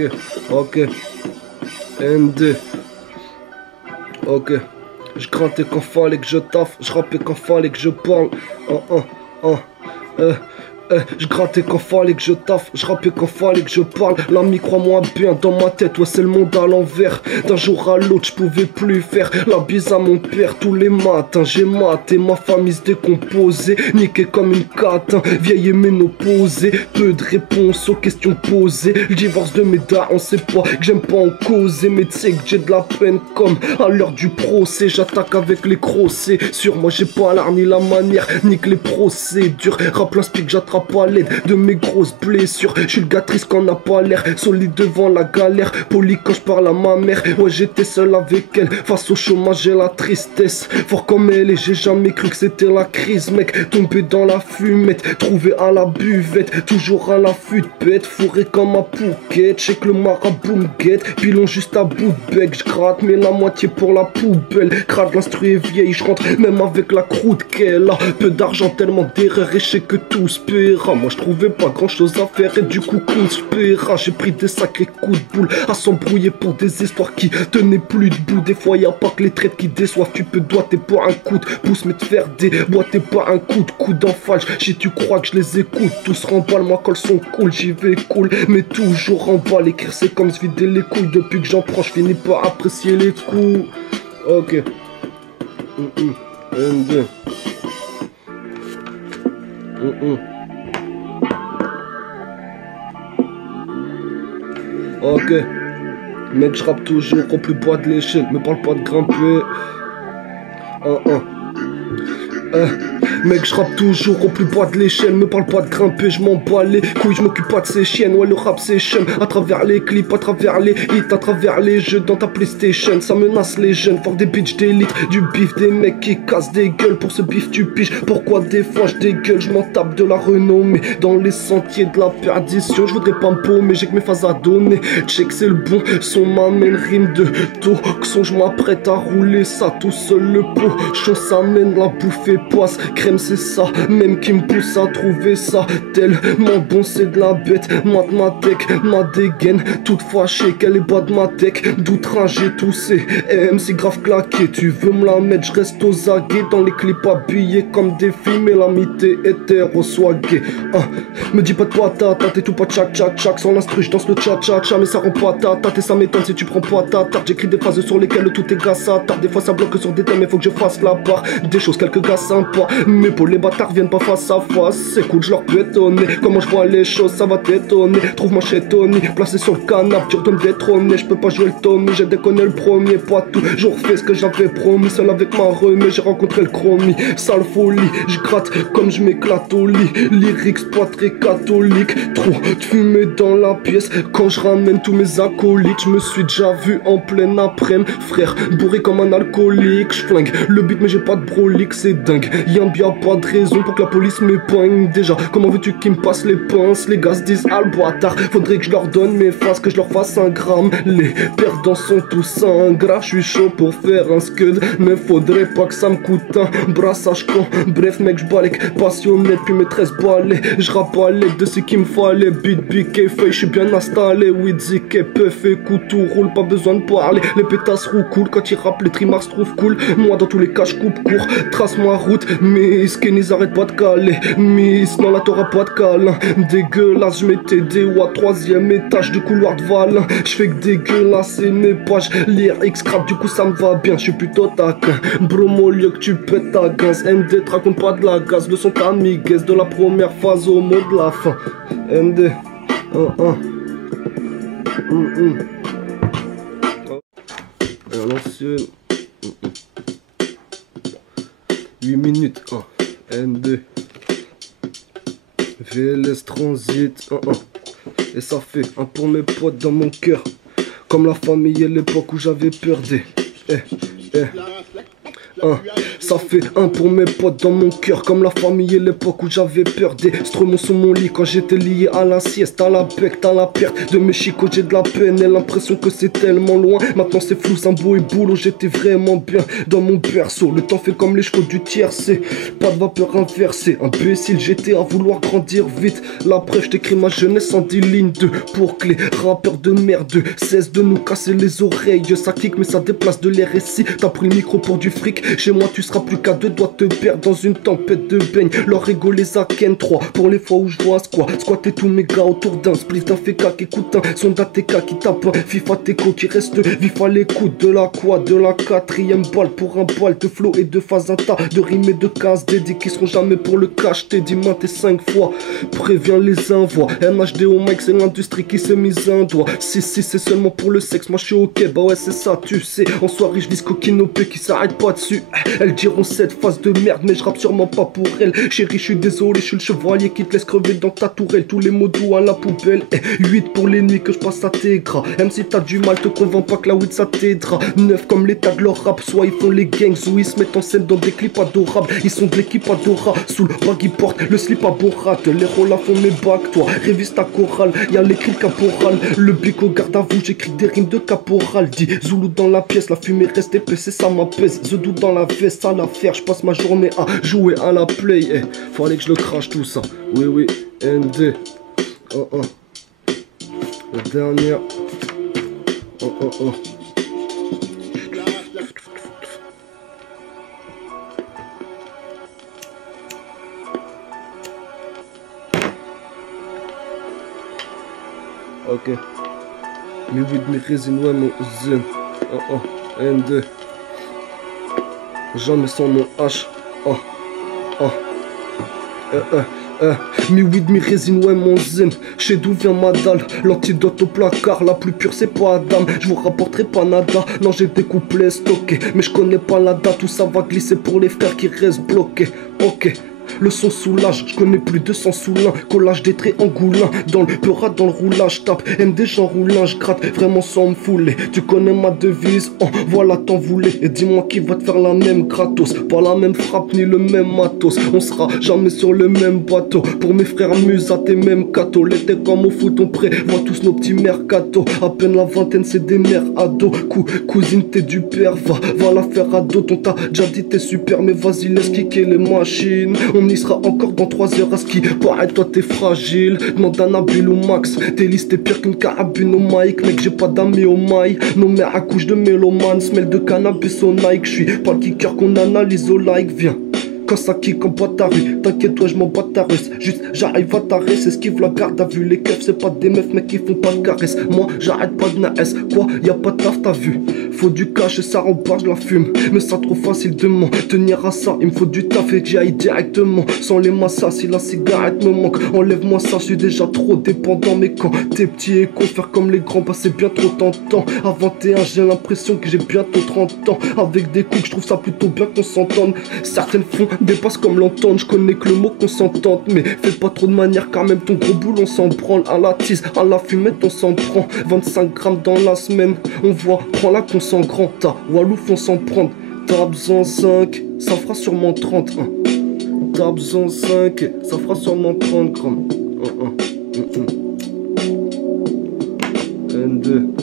Ok, ok. ND. Ok. Je grattais quand fallait que je taffe, je rappais quand fallait que je parle. Je grattais quand fallait que je taffe, je rappais quand fallait que je parle. L'ami crois-moi bien dans ma tête, ouais c'est le monde à l'envers. D'un jour à l'autre je pouvais plus faire la bise à mon père. Tous les matins j'ai maté, ma famille se décomposait, niqué comme une catin, vieille et ménopausée. Peu de réponses aux questions posées. Le divorce de mes dards, on sait pas que j'aime pas en causer. Mais tu sais que j'ai de la peine comme à l'heure du procès. J'attaque avec les crossés, sur moi j'ai pas l'art ni la manière, nique les procédures. Rap l'inspire que j'attrape pas l'aide de mes grosses blessures. Je suis le gars triste qu'on n'a pas l'air, solide devant la galère, poli quand je parle à ma mère. Ouais j'étais seul avec elle, face au chômage et la tristesse. Fort comme elle et j'ai jamais cru que c'était la crise mec. Tombé dans la fumette, trouvé à la buvette, toujours à l'affût de bête, fourré comme un pouquette. Check le marabout me guette, pilon juste à bout de bec. Je gratte mais la moitié pour la poubelle. Crade l'instru est vieille, je rentre même avec la croûte qu'elle a. Peu d'argent, tellement d'erreurs et je sais que tout se paiera. Moi je trouvais pas grand chose à faire et du coup qu'on se paiera. J'ai pris des sacrés coups de boule à s'embrouiller pour des histoires qui tenaient plus debout. Des fois y'a pas que les traites qui déçoivent. Tu peux doigter pour un coup de pouce mais te faire déboîter pas un coup de coude en falche. Si tu crois que je les écoute, tous remballent moi quand ils sont cool. J'y vais cool mais toujours en bas. L'écrire c'est comme se vider les couilles. Depuis que j'en prends je finis par apprécier les coups. Ok. N2. Ok. Mec je rappe toujours au plus bas de l'échelle. Me parle pas de grimper. Mec je rappe toujours au plus bas de l'échelle. Me parle pas de grimper, je m'en bats les couilles. Je m'occupe pas de ces chiennes, ouais le rap c'est chum. À travers les clips, à travers les hits, à travers les jeux dans ta PlayStation. Ça menace les jeunes, fort des bitches d'élite. Du bif des mecs qui cassent des gueules. Pour ce bif tu piges, pourquoi des fois je dégueule. Je m'en tape de la renommée dans les sentiers de la perdition. Je voudrais pas me paumer, j'ai que mes phases à donner. Check c'est le bon son, m'amène rime de toxon. Je m'apprête à rouler ça tout seul le pot. Chaud ça mène la bouffée poisse. Crème c'est ça, même qui me pousse à trouver ça tellement bon, c'est de la bête. Mathématique, ma dégaine, toute fâchée qu'elle est bas de ma tech. D'outrage et tout c'est MC grave claqué. Tu veux me la mettre, je reste aux aguets. Dans les clips habillés comme des filles. Mais l'amitié hétéro soit gay. Me dis pas de patata, t'es tout pas tchac tchac tchac. Sans l'instru, je danse le tcha tcha tcha. Mais ça rend pas ta tête et ça m'étonne si tu prends pas ta tarte. J'écris des phrases sur lesquelles tout est gars ça tarde. Des fois ça bloque sur des thèmes, mais faut que je fasse la part des choses, quelques gars sympas. Mais pour les bâtards viennent pas face à face. C'est cool, je leur peux étonner. Comment je vois les choses, ça va t'étonner. Trouve-moi chez Tony, placé sur le canapé, dur de me détrôner. Je peux pas jouer le Tommy, j'ai déconné le premier. Pas toujours fait ce que j'avais promis. Seul avec ma remée, j'ai rencontré le chromie. Sale folie, je gratte comme je m'éclate au lit. Lyrics pas très catholique. Trop de fumée dans la pièce. Quand je ramène tous mes acolytes, je me suis déjà vu en pleine après-midi. Frère, bourré comme un alcoolique. Je flingue le beat mais j'ai pas de brolique, c'est dingue. Y'a bien pas de raison pour que la police m'épingle. Déjà, comment veux-tu qu'ils me passent les pinces? Les gars se disent ah le bâtard, faudrait que je leur donne mes faces, que je leur fasse un gramme. Les perdants sont tous ingrats. Je suis chaud pour faire un scud, mais faudrait pas que ça me coûte un brassage con. Bref mec, je balèque passionné depuis mes 13 balais. Je rappe à l'aide de ce qu'il me fallait. Beat big et feuille, je suis bien installé. Wizzy, Puff, écoute, tout roule, pas besoin de parler. Les pétasses roulent cool, quand ils rappent les trimars se trouvent cool. Moi dans tous les cas je coupe court, trace ma route. Miss Kenny arrête pas de caler. Miss non là t'auras pas de câlin. Dégueulasse, je mettais des watts, 3ème étage du couloir de Valin. Je fais que dégueulasser mes pages. Lire X-Crap, du coup ça me va bien, je suis plutôt taquin. Bromo, lieu que tu pètes ta gaz. ND, te raconte pas de la gaz. Le son t'amigues de la première phase au mot de la fin. ND, à l'ancienne. 8 minutes, N2 VLS Transit, et ça fait un pour mes potes dans mon cœur. Comme la famille et l'époque où j'avais peur des Ça fait un pour mes potes dans mon cœur, comme la famille et l'époque où j'avais peur des stromons sur mon lit quand j'étais lié à la sieste, à la bec, à la perte de mes chicots, j'ai de la peine et l'impression que c'est tellement loin. Maintenant c'est flou, Sambo et boulot, j'étais vraiment bien dans mon berceau. Le temps fait comme les chevaux du tiercé, pas de vapeur inversée. Imbécile, j'étais à vouloir grandir vite. La preuve, je t'écris ma jeunesse en 10 lignes de pour que les rappeurs de merde cessent de nous casser les oreilles. Ça kick mais ça déplace de l'air et si t'as pris le micro pour du fric, chez moi tu seras plus qu'à deux doigts te perdre dans une tempête de beigne. Leur ego les a ken 3 pour les fois où je vois squatter tous mes gars autour d'un spliff d'un féca qui écoute un son d'ATK qui tape un FIFA Teco qui reste vif à l'écoute de la quad, de la quatrième balle pour un bal de flow et de phase un tas de rimes et de cases dédiées qui seront jamais pour le cash. T'es dit maintes et 5 fois, préviens les envois. MHD au mic c'est l'industrie qui s'est mise un doigt. Si c'est seulement pour le sexe, moi je suis ok, bah ouais c'est ça tu sais. En soirée je vise coquinopé qui s'arrête pas dessus. Elles diront cette phase de merde mais je rappe sûrement pas pour elle. Chérie je suis désolé, je suis le chevalier qui te laisse crever dans ta tourelle. Tous les mots doux à la poubelle. 8 pour les nuits que je passe à tes gras. Même si t'as du mal, te convainc pas que la weed ça t'aidera. 9 comme l'état de leur rap, soit ils font les gangs ou ils se mettent en scène dans des clips adorables. Ils sont de l'équipe Adora, sous le bag ils portent le slip à Borat. Les rôles font mes bacs, toi révise ta chorale. Y'a l'écrit caporal, le bico garde à vous. J'écris des rimes de caporal. Dit Zoulou dans la pièce, la fumée reste épaisse et ça m'apaise. The doute dans la veste, à l'affaire, je passe ma journée à jouer à la play. Fallait que je le crache tout ça. Oui, ND. La dernière. Ok. Mais oui, mes résines, ouais, mon zen. N2. Jamais sans mon H. Mi weed, mi résine, ouais mon zen. Chez d'où vient ma dalle, l'antidote au placard. La plus pure c'est pas Adam, je vous rapporterai pas nada. Non j'ai des couplets stockés, mais je connais pas la date. Où ça va glisser pour les frères qui restent bloqués. Ok. Le son soulage, je connais plus de 100 sous l'un. Collage des traits en goulin, dans le peurat, dans le roulage. Tape MD, j'enroulin, je gratte vraiment sans me fouler. Tu connais ma devise, voilà t'en voulais. Et dis-moi qui va te faire la même gratos. Pas la même frappe ni le même matos. On sera jamais sur le même bateau. Pour mes frères musa, tes mêmes cathos. L'été comme au foot, on prévoit tous nos petits mercatos. À peine la vingtaine, c'est des mères ados. Cousine, t'es du père, va la faire ado. On t'a déjà dit t'es super, mais vas-y, laisse kicker les machines. On y sera encore dans 3 heures à ce qui paraît, toi t'es fragile. Demande à Nabil ou Max, tes listes t'es pire qu'une carabine au mic. Mec j'ai pas d'amis au mail, nos mères accouchent de mélomanes. Smell de cannabis au Nike, j'suis pas le kicker qu'on analyse au like, viens. Quand ça kick en bas ta rue, t'inquiète toi je m'en bats ta russe. Juste j'arrive à t'arrêter, c'est esquive la garde à vue. Les keufs c'est pas des meufs mais qui font pas de caresses. Moi j'arrête pas de naès, quoi y'a pas de taf t'as vu. Faut du cash et ça rembarge la fume. Mais ça trop facile de m'en tenir à ça. Il me faut du taf et j'y aille directement. Sans les massas si la cigarette me manque. Enlève-moi ça, je suis déjà trop dépendant. Mais quand t'es petit et con, faire comme les grands, bah c'est bien trop tentant. À 21 j'ai l'impression que j'ai bientôt 30 ans. Avec des coups je trouve ça plutôt bien qu'on s'entende. Certaines font dépasse comme l'entendre, je connais que le mot qu'on s'entende. Mais fais pas trop de manière car même ton gros boule on s'en branle. À la tise, à la fumette on s'en prend. 25 grammes dans la semaine, on voit, prends la qu'on s'en grand. Ta Walouf on s'en prend. T'as besoin 5, ça fera sûrement 30. T'as besoin 5, ça fera sûrement 30 grammes. N2.